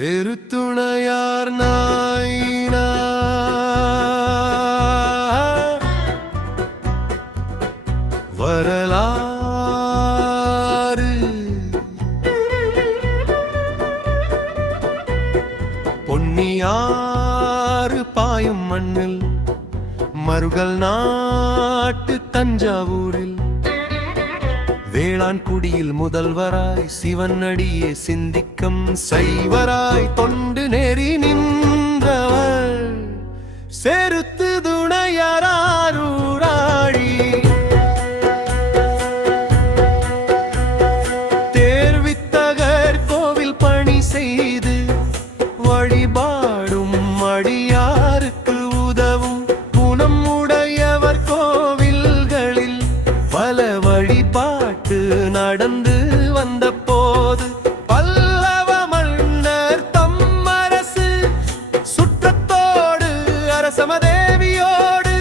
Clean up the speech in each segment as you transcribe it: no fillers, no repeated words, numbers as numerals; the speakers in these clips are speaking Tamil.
செருத்துணையார் நாயினார் வரலாறு பொன்னியாறு பாயும் மண்ணில் மருகல் நாட்டு தஞ்சாவூரில் வேளாண் குடியில் முதல்வராய் சிவன் அடியே சிந்திக்கும் சைவராய் தொண்டு நெறி நின்றவர் செருத்து துணையராரூராடி தேர்வித்தகர் கோவில் பணி செய்து வழிபாடும் அடியாருக்கு உதவும் குணம் உடையவர் கோவில்களில் பல வழிபாட்டு நடந்து வந்த போது பல்லவ மன்னர் தம்மரசு சுற்றத்தோடு அரசமதேவியோடு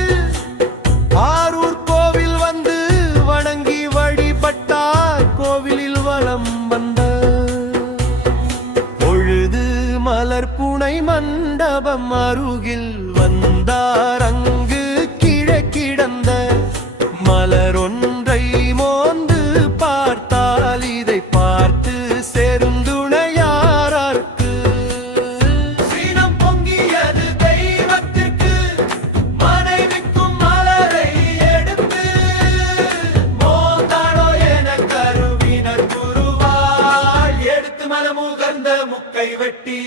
ஆரூர் கோவில் வந்து வணங்கி வழிபட்டார். கோவிலில் வலம் வந்த பொழுது மலர் புனை மண்டபம் அருகில் வந்தார். அங்கு கீழே கிடந்த மலர் ஒன்றை மோந்து பார்த்தால் இதை பார்த்து செருந்துணையாரார்க்கு சீனம் பொங்கியது. தெய்வத்திற்கு மனைவிக்கும் மலரை எடுத்து மோந்தாளோ என கருவினர் குருவாள் எடுத்து மனமுகர்ந்த முக்கை வெட்டி